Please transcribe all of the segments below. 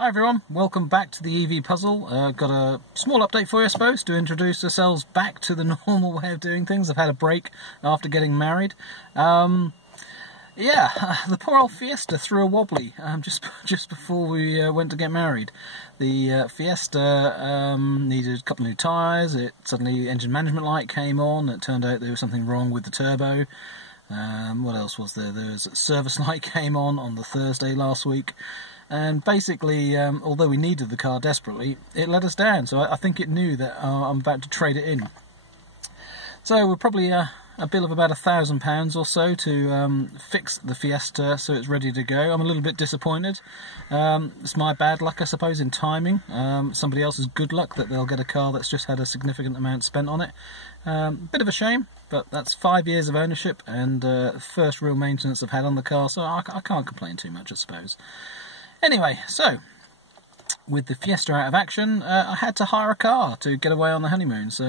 Hi everyone, welcome back to the EV puzzle. Got a small update for you, I suppose, to introduce ourselves back to the normal way of doing things. I've had a break after getting married. The poor old Fiesta threw a wobbly just before we went to get married. The Fiesta needed a couple of new tyres. Suddenly engine management light came on. It turned out there was something wrong with the turbo. What else was there? There was service light came on the Thursday last week. And basically, although we needed the car desperately, it let us down. So I think it knew that I'm about to trade it in. So we're probably a bill of about £1,000 or so to fix the Fiesta so it's ready to go. I'm a little bit disappointed. It's my bad luck, I suppose, in timing. Somebody else's good luck that they'll get a car that's just had a significant amount spent on it. Bit of a shame, but that's 5 years of ownership and first real maintenance I've had on the car, so I can't complain too much, I suppose. Anyway, so with the Fiesta out of action, I had to hire a car to get away on the honeymoon. So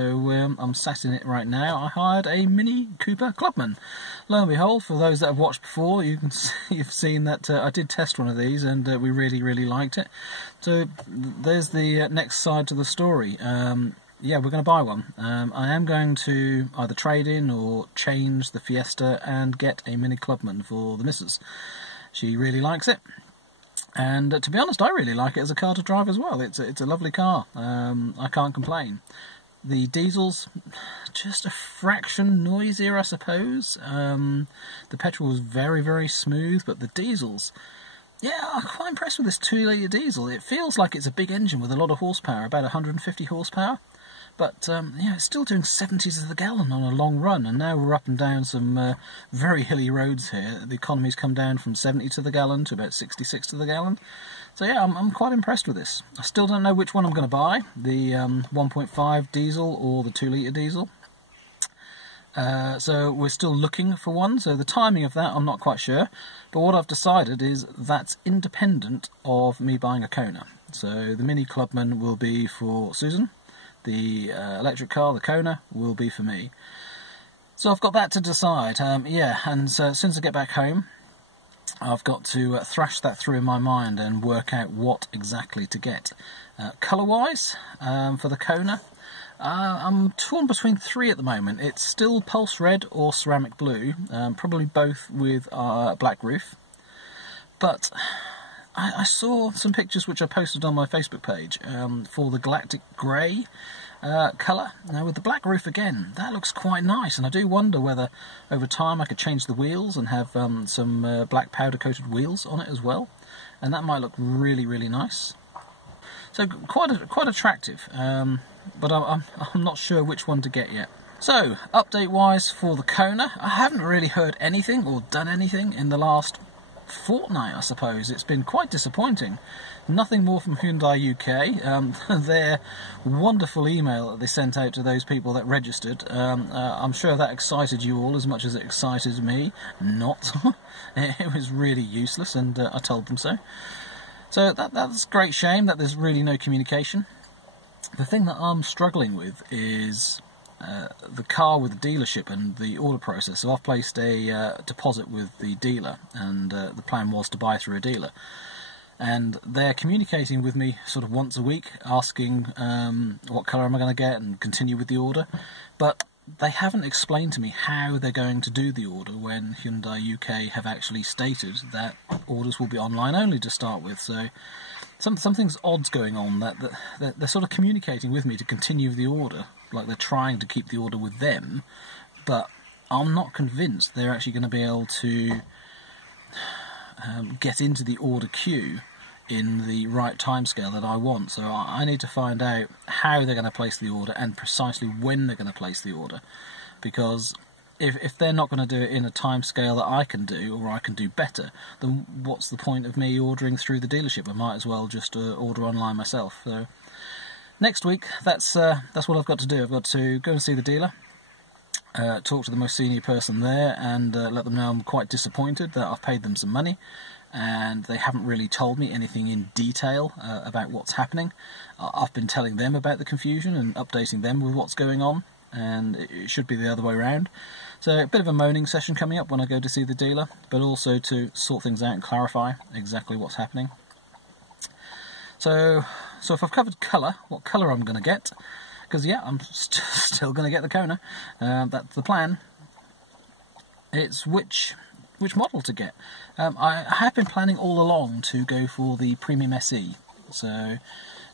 I'm sat in it right now. I hired a Mini Cooper Clubman. Lo and behold, for those that have watched before, you've seen that I did test one of these, and we really liked it. So there's the next side to the story. Yeah, we're going to buy one. I am going to either trade in or change the Fiesta and get a Mini Clubman for the missus. She really likes it. And to be honest, I really like it as a car to drive as well. It's a lovely car. I can't complain. The diesel's just a fraction noisier, I suppose. The petrol was very smooth, but the diesels, yeah, I'm quite impressed with this 2-litre diesel. It feels like it's a big engine with a lot of horsepower, about 150 horsepower. But yeah, it's still doing 70s to the gallon on a long run, and now we're up and down some very hilly roads here. The economy's come down from 70 to the gallon to about 66 to the gallon. So yeah, I'm quite impressed with this. I still don't know which one I'm going to buy, the 1.5 diesel or the 2-litre diesel. So we're still looking for one, so the timing of that I'm not quite sure. But what I've decided is that's independent of me buying a Kona. So the Mini Clubman will be for Susan. The electric car, the Kona, will be for me. So I've got that to decide. Yeah, and so as soon as I get back home, I've got to thrash that through in my mind and work out what exactly to get. Colour-wise, for the Kona, I'm torn between three at the moment. It's still pulse red or ceramic blue, probably both with a black roof. But I saw some pictures which I posted on my Facebook page for the galactic grey colour. Now with the black roof again, that looks quite nice, and I do wonder whether over time I could change the wheels and have some black powder coated wheels on it as well, and that might look really nice. So quite attractive, but I'm not sure which one to get yet. So update wise for the Kona, I haven't really heard anything or done anything in the last fortnight, I suppose. It's been quite disappointing. Nothing more from Hyundai UK. Their wonderful email that they sent out to those people that registered, I'm sure that excited you all as much as it excited me. Not. It was really useless, and I told them so. So that's a great shame that there's really no communication. The thing that I'm struggling with is the car with the dealership and the order process. So I've placed a deposit with the dealer, and the plan was to buy through a dealer. And they're communicating with me sort of once a week, asking what colour am I going to get and continue with the order. But they haven't explained to me how they're going to do the order when Hyundai UK have actually stated that orders will be online only to start with. So something's odd's going on, that they're sort of communicating with me to continue the order, like they're trying to keep the order with them, but I'm not convinced they're actually going to be able to get into the order queue in the right timescale that I want. So I need to find out how they're going to place the order and precisely when they're going to place the order, because if they're not going to do it in a timescale that I can do, or I can do better, then what's the point of me ordering through the dealership? I might as well just order online myself. So next week, that's what I've got to do. I've got to go and see the dealer, talk to the most senior person there, and let them know I'm quite disappointed that I've paid them some money and they haven't really told me anything in detail about what's happening. I've been telling them about the confusion and updating them with what's going on, and it should be the other way around. So a bit of a moaning session coming up when I go to see the dealer, but also to sort things out and clarify exactly what's happening. So if I've covered colour, what colour I'm going to get, because yeah, I'm still going to get the Kona, that's the plan. It's which model to get. I have been planning all along to go for the Premium SE. So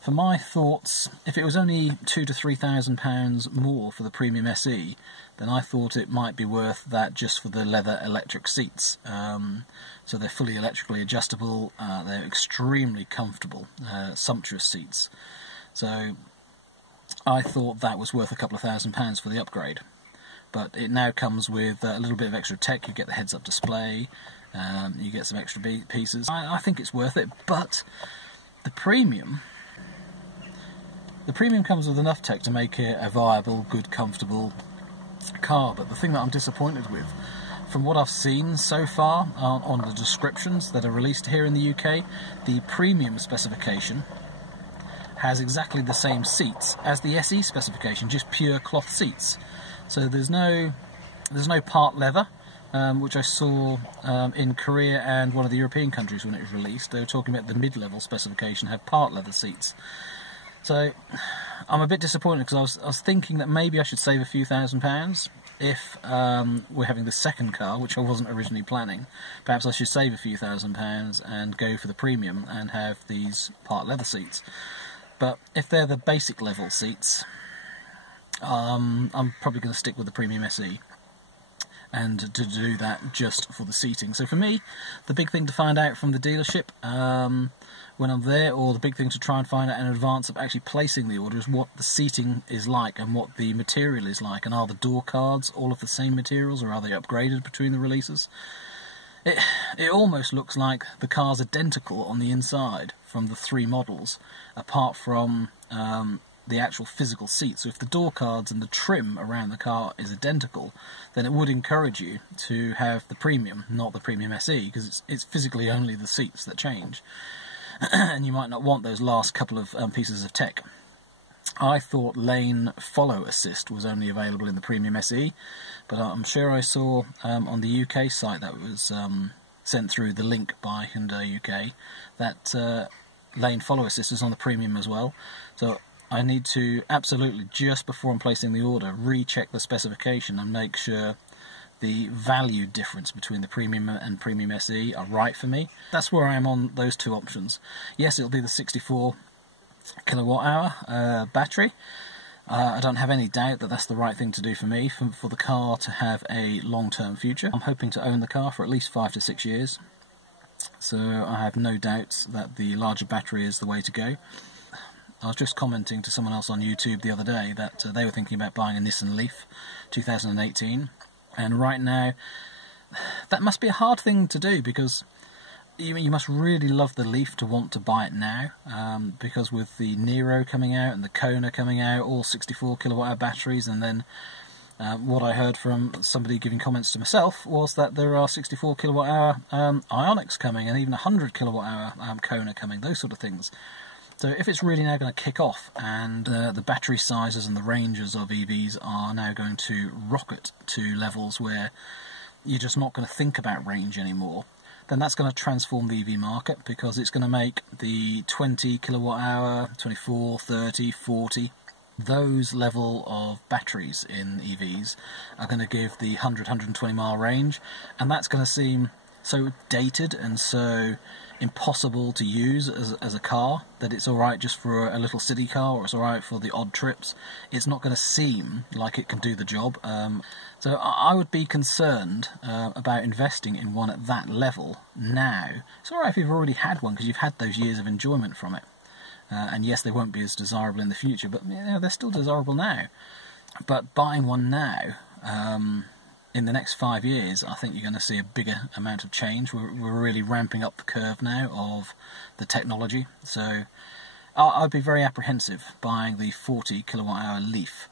for my thoughts, if it was only £2,000 to £3,000 more for the Premium SE, then I thought it might be worth that just for the leather electric seats. So they're fully electrically adjustable, they're extremely comfortable, sumptuous seats. So I thought that was worth a couple of £1,000 for the upgrade. But it now comes with a little bit of extra tech. You get the heads-up display, you get some extra pieces. I think it's worth it, but the premium comes with enough tech to make it a viable, good, comfortable car. But the thing that I'm disappointed with, from what I've seen so far on the descriptions that are released here in the UK, the premium specification has exactly the same seats as the SE specification, just pure cloth seats. So there's no part leather, which I saw in Korea and one of the European countries when it was released. They were talking about the mid-level specification had part leather seats. So I'm a bit disappointed, because I was thinking that maybe I should save a few £1,000 if we're having the second car, which I wasn't originally planning. Perhaps I should save a few £1,000 and go for the premium and have these part leather seats. But if they're the basic level seats, I'm probably going to stick with the Premium SE, and to do that just for the seating. So for me, the big thing to find out from the dealership when I'm there, or the big thing to try and find out in advance of actually placing the order, is what the seating is like and what the material is like, and are the door cards all of the same materials, or are they upgraded between the releases? It almost looks like the car's identical on the inside from the three models, apart from the actual physical seat. So if the door cards and the trim around the car is identical, then it would encourage you to have the Premium, not the Premium SE, because it's physically only the seats that change. And you might not want those last couple of pieces of tech. I thought lane follow assist was only available in the Premium SE, but I'm sure I saw on the UK site that was sent through the link by Hyundai UK that lane follow assist is on the Premium as well. So I need to absolutely, just before I'm placing the order, recheck the specification and make sure the value difference between the Premium and Premium SE are right for me. That's where I am on those two options. Yes, it'll be the 64 kilowatt hour battery. I don't have any doubt that that's the right thing to do for me, for the car to have a long-term future. I'm hoping to own the car for at least 5 to 6 years, so I have no doubts that the larger battery is the way to go. I was just commenting to someone else on YouTube the other day that they were thinking about buying a Nissan Leaf 2018, and right now that must be a hard thing to do, because you must really love the Leaf to want to buy it now, because with the Nero coming out and the Kona coming out, all 64 kilowatt hour batteries, and then what I heard from somebody giving comments to myself was that there are 64 kilowatt hour Ioniqs coming, and even 100 kilowatt hour Kona coming, those sort of things. So if it's really now going to kick off, and the battery sizes and the ranges of EVs are now going to rocket to levels where you're just not going to think about range anymore, then that's going to transform the EV market, because it's going to make the 20 kilowatt hour, 24, 30, 40, those level of batteries in EVs are going to give the 100, 120 mile range, and that's going to seem so dated and so impossible to use as a car that it's alright just for a little city car, or it's alright for the odd trips. It's not going to seem like it can do the job. So I would be concerned about investing in one at that level now. It's alright if you've already had one, because you've had those years of enjoyment from it. And yes, they won't be as desirable in the future, but you know, they're still desirable now. But buying one now, in the next 5 years, I think you're going to see a bigger amount of change. We're really ramping up the curve now of the technology. So I'd be very apprehensive buying the 40 kilowatt hour Leaf,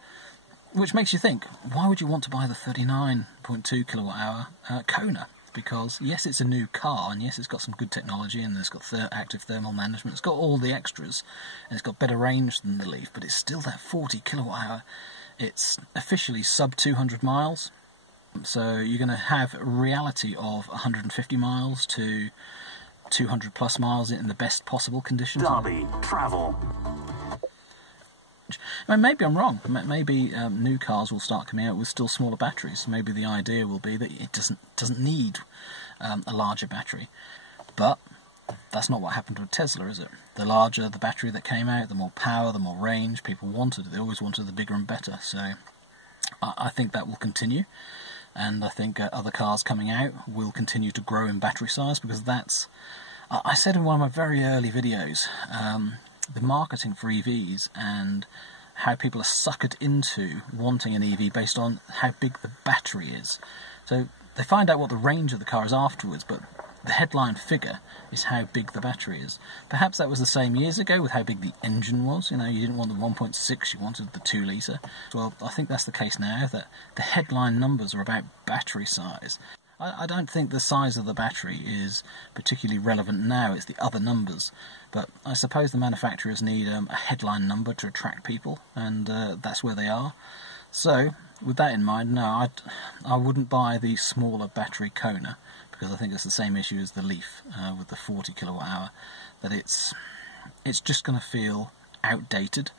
which makes you think, why would you want to buy the 39.2 kilowatt hour Kona? Because yes, it's a new car, and yes, it's got some good technology, and it's got active thermal management, it's got all the extras, and it's got better range than the Leaf, but it's still that 40 kilowatt hour. It's officially sub 200 miles. So you're going to have a reality of 150 miles to 200 plus miles in the best possible conditions. Derby, travel. I mean, maybe I'm wrong. Maybe new cars will start coming out with still smaller batteries. Maybe the idea will be that it doesn't need a larger battery. But that's not what happened with Tesla, is it? The larger the battery that came out, the more power, the more range people wanted. They always wanted the bigger and better. So I think that will continue. And I think other cars coming out will continue to grow in battery size, because that's... I said in one of my very early videos, the marketing for EVs and how people are suckered into wanting an EV based on how big the battery is. So they find out what the range of the car is afterwards, but the headline figure is how big the battery is. Perhaps that was the same years ago with how big the engine was. You know, you didn't want the 1.6, you wanted the 2 litre. Well, I think that's the case now, that the headline numbers are about battery size. I don't think the size of the battery is particularly relevant now, it's the other numbers. But I suppose the manufacturers need a headline number to attract people, and that's where they are. So, with that in mind, no, I wouldn't buy the smaller battery Kona, because I think it's the same issue as the Leaf with the 40 kilowatt hour, that it's just going to feel outdated,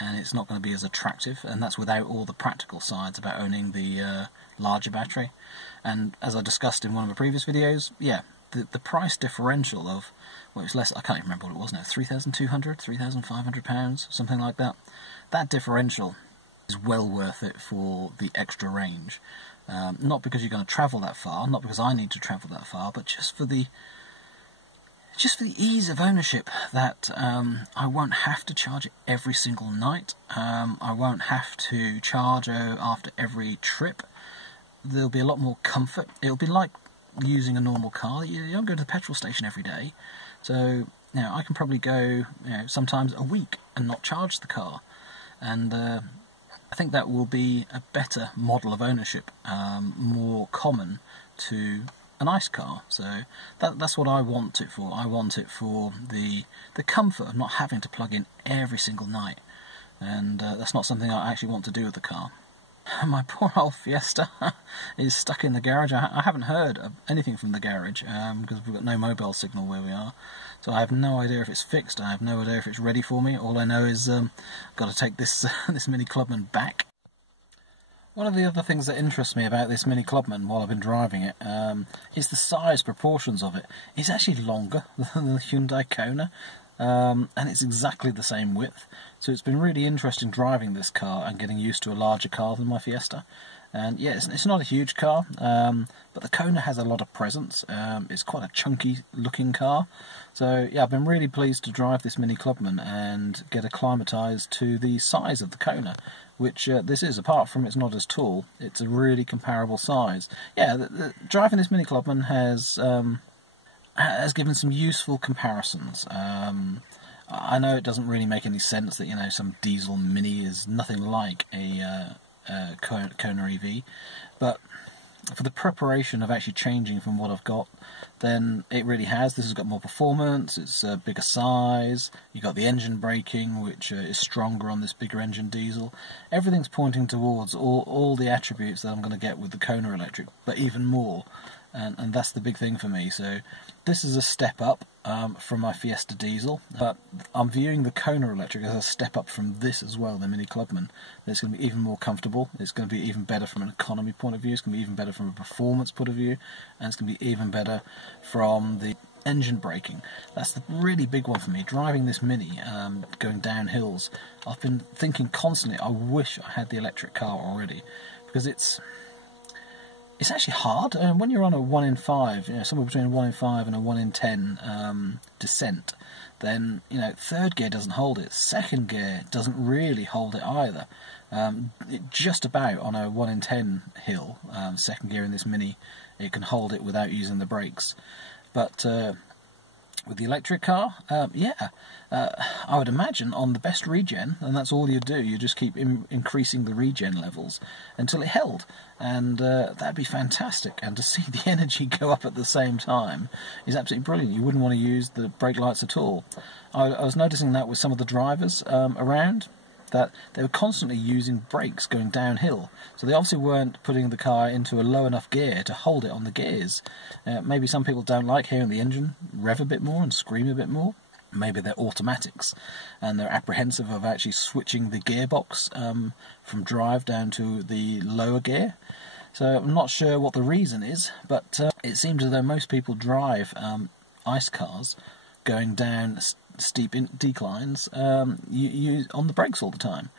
and it's not going to be as attractive, and that's without all the practical sides about owning the larger battery. And as I discussed in one of the previous videos, yeah, the price differential of, well, it's less, I can't even remember what it was now, £3,200, £3,500, something like that. That differential is well worth it for the extra range. Not because you're going to travel that far, not because I need to travel that far, but just for the ease of ownership, that I won't have to charge it every single night. I won't have to charge after every trip. There'll be a lot more comfort. It'll be like using a normal car. You don't go to the petrol station every day, so you know, I can probably go sometimes a week and not charge the car, and I think that will be a better model of ownership, more common to an ICE car. So that's what I want it for. I want it for the comfort of not having to plug in every single night, and that's not something I actually want to do with the car. My poor old Fiesta is stuck in the garage. I haven't heard of anything from the garage because we've got no mobile signal where we are. So I have no idea if it's fixed. I have no idea if it's ready for me. All I know is I've got to take this this Mini Clubman back. One of the other things that interests me about this Mini Clubman while I've been driving it is the size proportions of it. It's actually longer than the Hyundai Kona. And it's exactly the same width, so it's been really interesting driving this car and getting used to a larger car than my Fiesta. And yeah, it's not a huge car, but the Kona has a lot of presence. It's quite a chunky looking car, so yeah, I've been really pleased to drive this Mini Clubman and get acclimatised to the size of the Kona, which this is. Apart from it's not as tall, it's a really comparable size. Yeah, driving this Mini Clubman has given some useful comparisons. I know it doesn't really make any sense that some diesel Mini is nothing like a Kona EV, but for the preparation of actually changing from what I've got, then it really has. This has got more performance, it's a bigger size, you've got the engine braking, which is stronger on this bigger engine diesel. Everything's pointing towards all the attributes that I'm going to get with the Kona Electric, but even more. And that's the big thing for me. So this is a step up from my Fiesta diesel, but I'm viewing the Kona Electric as a step up from this as well, the Mini Clubman. It's going to be even more comfortable, it's going to be even better from an economy point of view, it's going to be even better from a performance point of view, and it's going to be even better from the engine braking. That's the really big one for me. Driving this Mini, going down hills, I've been thinking constantly, I wish I had the electric car already, because it's actually hard. When you're on a 1 in 5, somewhere between a 1 in 5 and a 1 in 10 descent, then third gear doesn't hold it. Second gear doesn't really hold it either. Just about on a 1 in 10 hill, second gear in this Mini, it can hold it without using the brakes. But with the electric car, I would imagine on the best regen, and that's all you do, you just keep increasing the regen levels until it held, and that'd be fantastic. And to see the energy go up at the same time is absolutely brilliant. You wouldn't want to use the brake lights at all. I was noticing that with some of the drivers around. that they were constantly using brakes going downhill. So they obviously weren't putting the car into a low enough gear to hold it on the gears. Maybe some people don't like hearing the engine rev a bit more and scream a bit more. Maybe they're automatics and they're apprehensive of actually switching the gearbox from drive down to the lower gear. So I'm not sure what the reason is, but it seems as though most people drive ICE cars going down steep declines you on the brakes all the time,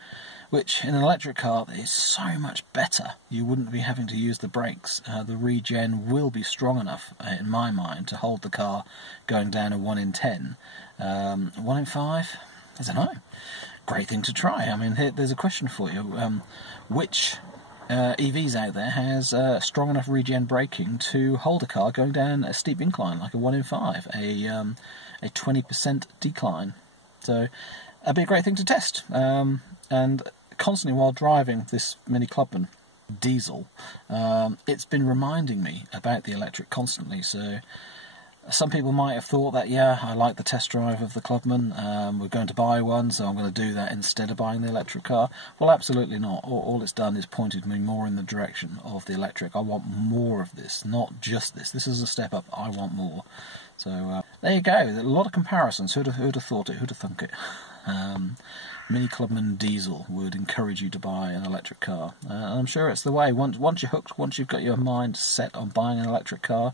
which in an electric car is so much better. You wouldn't be having to use the brakes. The regen will be strong enough, in my mind, to hold the car going down a 1 in 10. 1 in 5? I don't know. Great thing to try. I mean, there's a question for you. Which EVs out there has strong enough regen braking to hold a car going down a steep incline, like a 1 in 5, a 20% decline? So that'd be a great thing to test. And constantly while driving this Mini Clubman diesel, it's been reminding me about the electric constantly. So some people might have thought that, yeah, I like the test drive of the Clubman, we're going to buy one, so I'm going to do that instead of buying the electric car. Well, absolutely not. All it's done is pointed me more in the direction of the electric. I want more of this, not just this. This is a step up. I want more. So there you go. A lot of comparisons. Who'd have thought it? Who'd have thunk it? Mini Clubman diesel would encourage you to buy an electric car. I'm sure it's the way. Once you're hooked, once you've got your mind set on buying an electric car,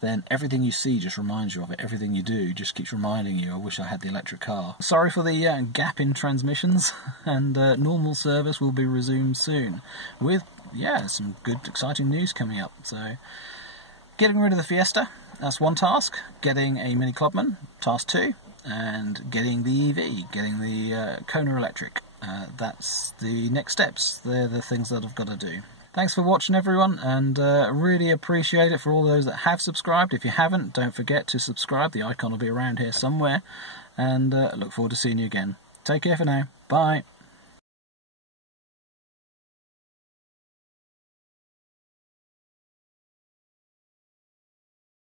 then everything you see just reminds you of it. Everything you do just keeps reminding you, I wish I had the electric car. Sorry for the gap in transmissions, and normal service will be resumed soon with, yeah, some good exciting news coming up. So, getting rid of the Fiesta, that's one task. Getting a Mini Clubman, task 2. And getting the EV, getting the Kona Electric. That's the next steps. They're the things that I've got to do. Thanks for watching, everyone, and really appreciate it for all those that have subscribed. If you haven't, don't forget to subscribe. The icon will be around here somewhere, and look forward to seeing you again. Take care for now. Bye.